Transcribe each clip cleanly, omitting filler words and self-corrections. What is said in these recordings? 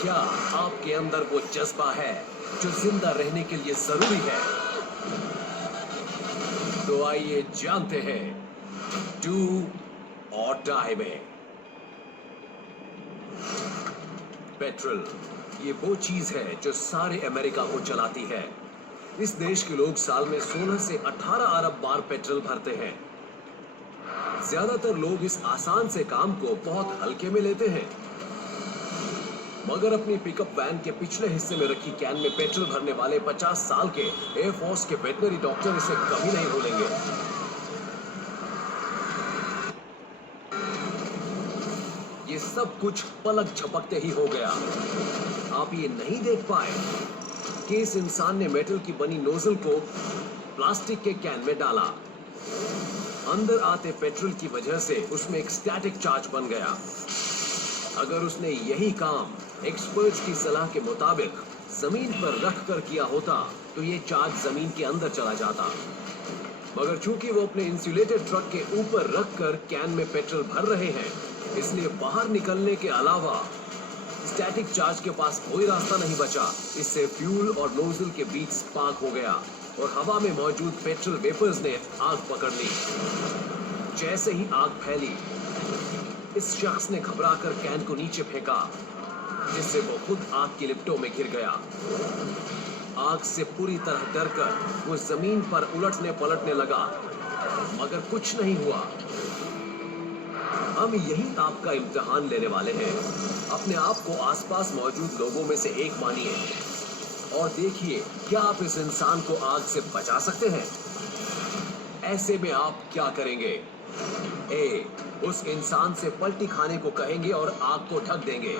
क्या आपके अंदर वो जज्बा है जो जिंदा रहने के लिए जरूरी है? तो आइए जानते हैं डू और डाई में। पेट्रोल ये वो चीज है जो सारे अमेरिका को चलाती है। इस देश के लोग साल में 16 से 18 अरब बार पेट्रोल भरते हैं। ज्यादातर लोग इस आसान से काम को बहुत हल्के में लेते हैं, मगर अपनी पिकअप वैन के पिछले हिस्से में रखी कैन में पेट्रोल भरने वाले 50 साल के एयरफोर्स के वेटनरी डॉक्टर इसे कभी नहीं भूलेंगे। ये सब कुछ पलक झपकते ही हो गया। आप ये नहीं देख पाए कि इस इंसान ने मेटल की बनी नोजल को प्लास्टिक के कैन में डाला। अंदर आते पेट्रोल की वजह से उसमें एक स्टैटिक चार्ज बन गया। अगर उसने यही काम एक्सपर्ट्स की सलाह के मुताबिक जमीन पर रख कर किया होता तो ये चार्ज जमीन के अंदर चला जाता, मगर चूंकि वो अपने इंसुलेटेड ट्रक के ऊपर रखकर कैन में पेट्रोल भर रहे हैं, इसलिए बाहर निकलने के अलावा स्टैटिक चार्ज के पास कोई रास्ता नहीं बचा। इससे फ्यूल और नोजल के बीच स्पार्क हो गया और हवा में मौजूद पेट्रोल वेपर्स ने आग पकड़ ली। जैसे ही आग फैली, इस शख्स ने घबराकर कैन को नीचे फेंका, जिससे वो खुद आग की लिपटों में घिर गया। आग से पूरी तरह डरकर वो जमीन पर उलटने पलटने लगा, मगर कुछ नहीं हुआ। हम यही आपका इम्तिहान लेने वाले हैं। अपने आप को आसपास मौजूद लोगों में से एक मानिए और देखिए क्या आप इस इंसान को आग से बचा सकते हैं। ऐसे में आप क्या करेंगे? ए, उस इंसान से पलटी खाने को कहेंगे और आग को ढक देंगे।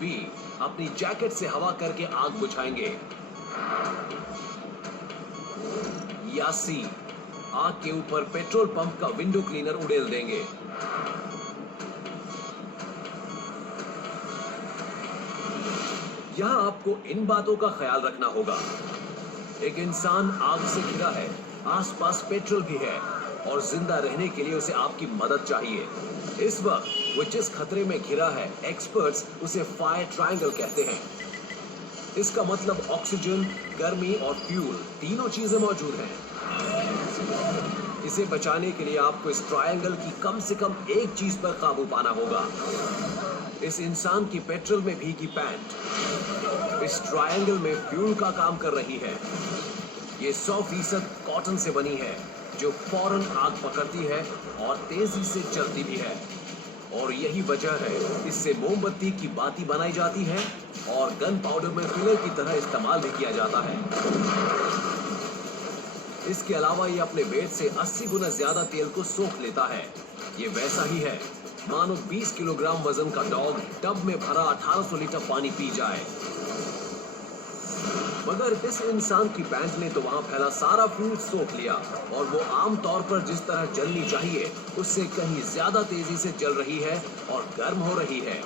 बी, अपनी जैकेट से हवा करके आग बुझाएंगे। या सी, आग के ऊपर पेट्रोल पंप का विंडो क्लीनर उड़ेल देंगे। यहां आपको इन बातों का ख्याल रखना होगा। एक इंसान आग से घिरा है, आसपास पेट्रोल भी है और जिंदा रहने के लिए उसे आपकी मदद चाहिए। इस वक्त वो जिस खतरे में घिरा है, एक्सपर्ट्स उसे फायर ट्रायंगल कहते हैं। इसका मतलब ऑक्सीजन, गर्मी और फ्यूल तीनों चीजें मौजूद हैं। इसे बचाने के लिए आपको इस ट्रायंगल की कम से कम एक चीज पर काबू पाना होगा। इस इंसान की पेट्रोल में भीगी पैंट इस ट्रायंगल में फ्यूल का काम कर रही है। ये 100% कॉटन से बनी है, जो फौरन आग पकड़ती है और तेजी से जलती भी है। और यही वजह है इससे मोमबत्ती की बाती बनाई जाती है और गन पाउडर में फिलर की तरह इस्तेमाल भी किया जाता है। इसके अलावा ये अपने वेट से 80 गुना ज्यादा तेल को सोख लेता है। ये वैसा ही है मानो 20 किलोग्राम वजन का डॉग टब में भरा 1800 लीटर पानी पी जाए। मगर इस इंसान की पैंट ने तो वहां फैला सारा फ्यूल सोख लिया और वो आमतौर पर जिस तरह जलनी चाहिए उससे कहीं ज्यादा तेजी से जल रही है और गर्म हो रही है।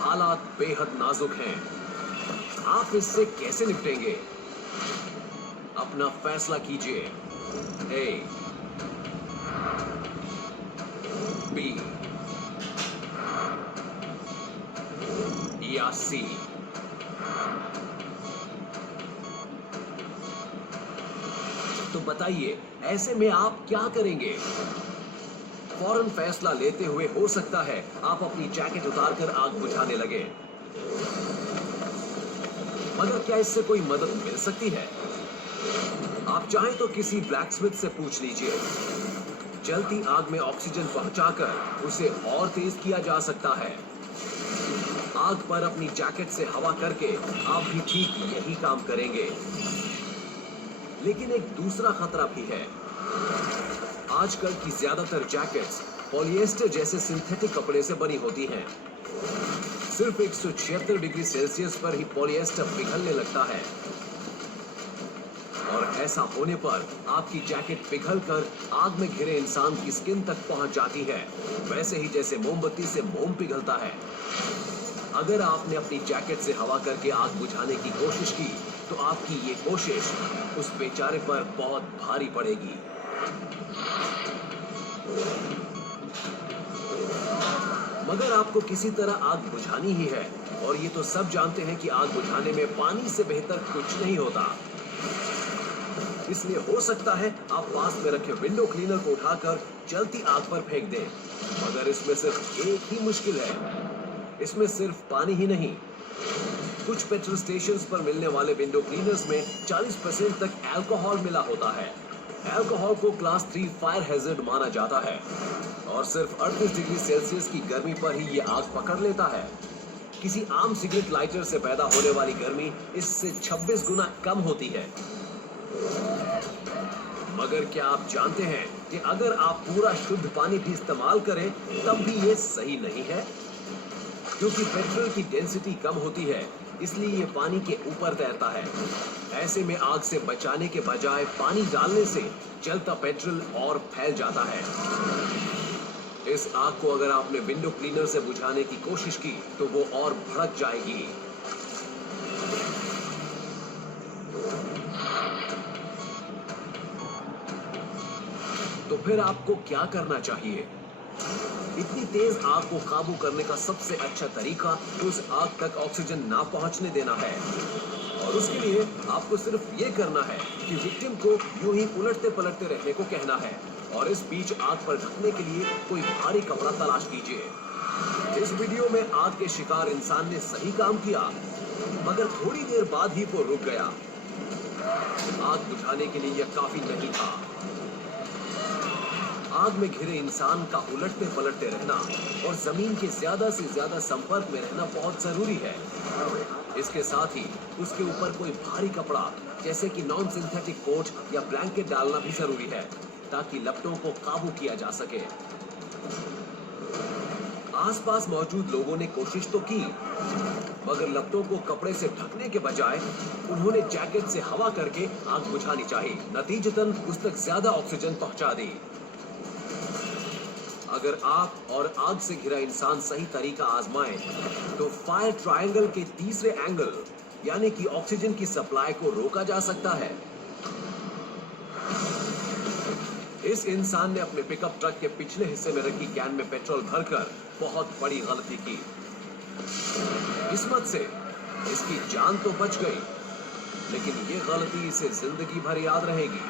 हालात बेहद नाजुक हैं। आप इससे कैसे निपटेंगे? अपना फैसला कीजिए। ए, बी या सी। तो बताइए ऐसे में आप क्या करेंगे? फौरन फैसला लेते हुए हो सकता है आप अपनी जैकेट उतारकर आग बुझाने लगे, मगर क्या इससे कोई मदद मिल सकती है? आप चाहें तो किसी ब्लैकस्मिथ से पूछ लीजिए। जलती आग में ऑक्सीजन पहुंचाकर उसे और तेज किया जा सकता है। आग पर अपनी जैकेट से हवा करके आप भी ठीक यही काम करेंगे। लेकिन एक दूसरा खतरा भी है। आजकल की ज्यादातर जैकेट्स पॉलिएस्टर जैसे सिंथेटिक कपड़े से बनी होती हैं। सिर्फ 176 डिग्री सेल्सियस पर ही पॉलिएस्टर पिघलने लगता है और ऐसा होने पर आपकी जैकेट पिघलकर आग में घिरे इंसान की स्किन तक पहुंच जाती है, वैसे ही जैसे मोमबत्ती से मोम पिघलता है। अगर आपने अपनी जैकेट से हवा करके आग बुझाने की कोशिश की तो आपकी ये कोशिश उस बेचारे पर बहुत भारी पड़ेगी। मगर आपको किसी तरह आग बुझानी ही है, और ये तो सब जानते हैं कि आग बुझाने में पानी से बेहतर कुछ नहीं होता। इसलिए हो सकता है आप पास में रखे विंडो क्लीनर को उठाकर जलती आग पर फेंक दें, मगर इसमें सिर्फ एक ही मुश्किल है, इसमें सिर्फ पानी ही नहीं। कुछ पेट्रोल स्टेशंस पर मिलने वाले विंडो क्लीनर्स में 40% तक अल्कोहल मिला होता है। अल्कोहल को क्लास 3 फायर हैजर्ड माना जाता है, और सिर्फ 38 डिग्री सेल्सियस की गर्मी पर ही ये आग पकड़ लेता है। किसी आम सिगरेट लाइटर से पैदा होने वाली गर्मी इससे 26 गुना कम होती है। मगर क्या आप जानते हैं कि अगर आप पूरा शुद्ध पानी भी इस्तेमाल करें तब भी ये सही नहीं है, क्योंकि पेट्रोल की डेंसिटी कम होती है, इसलिए ये पानी के ऊपर तैरता है। ऐसे में आग से बचाने के बजाय पानी डालने से जलता पेट्रोल और फैल जाता है। इस आग को अगर आपने विंडो क्लीनर से बुझाने की कोशिश की तो वो और भड़क जाएगी। तो फिर आपको क्या करना चाहिए? इतनी तेज आग को काबू करने का सबसे अच्छा तरीका उस आग तक ऑक्सीजन ना पहुंचने देना है, और उसके लिए आपको सिर्फ ये करना है कि विक्टिम को यूं ही उलटते पलटते रहने को कहना है, और इस बीच आग पर ढकने के लिए कोई भारी कपड़ा तलाश कीजिए। इस वीडियो में आग के शिकार इंसान ने सही काम किया, मगर थोड़ी देर बाद ही वो रुक गया। आग बुझाने के लिए यह काफी नहीं था। आग में घिरे इंसान का उलटते पलटते रहना और जमीन के ज्यादा से ज्यादा संपर्क में रहना बहुत जरूरी है। इसके साथ ही उसके ऊपर कोई भारी कपड़ा जैसे कि नॉन सिंथेटिक कोट या ब्लैंकेट डालना भी जरूरी है, ताकि लपटों को काबू किया जा सके। आसपास मौजूद लोगों ने कोशिश तो की, मगर लपटों को कपड़े से ढकने के बजाय उन्होंने जैकेट से हवा करके आग बुझानी चाहिए। नतीजतन उस तक ज्यादा ऑक्सीजन पहुंचा दी। अगर आप और आग से घिरा इंसान सही तरीका आजमाएं, तो फायर ट्रायंगल के तीसरे एंगल यानी कि ऑक्सीजन की सप्लाई को रोका जा सकता है। इस इंसान ने अपने पिकअप ट्रक के पिछले हिस्से में रखी कैन में पेट्रोल भरकर बहुत बड़ी गलती की। किस्मत से इसकी जान तो बच गई, लेकिन ये गलती इसे जिंदगी भर याद रहेगी।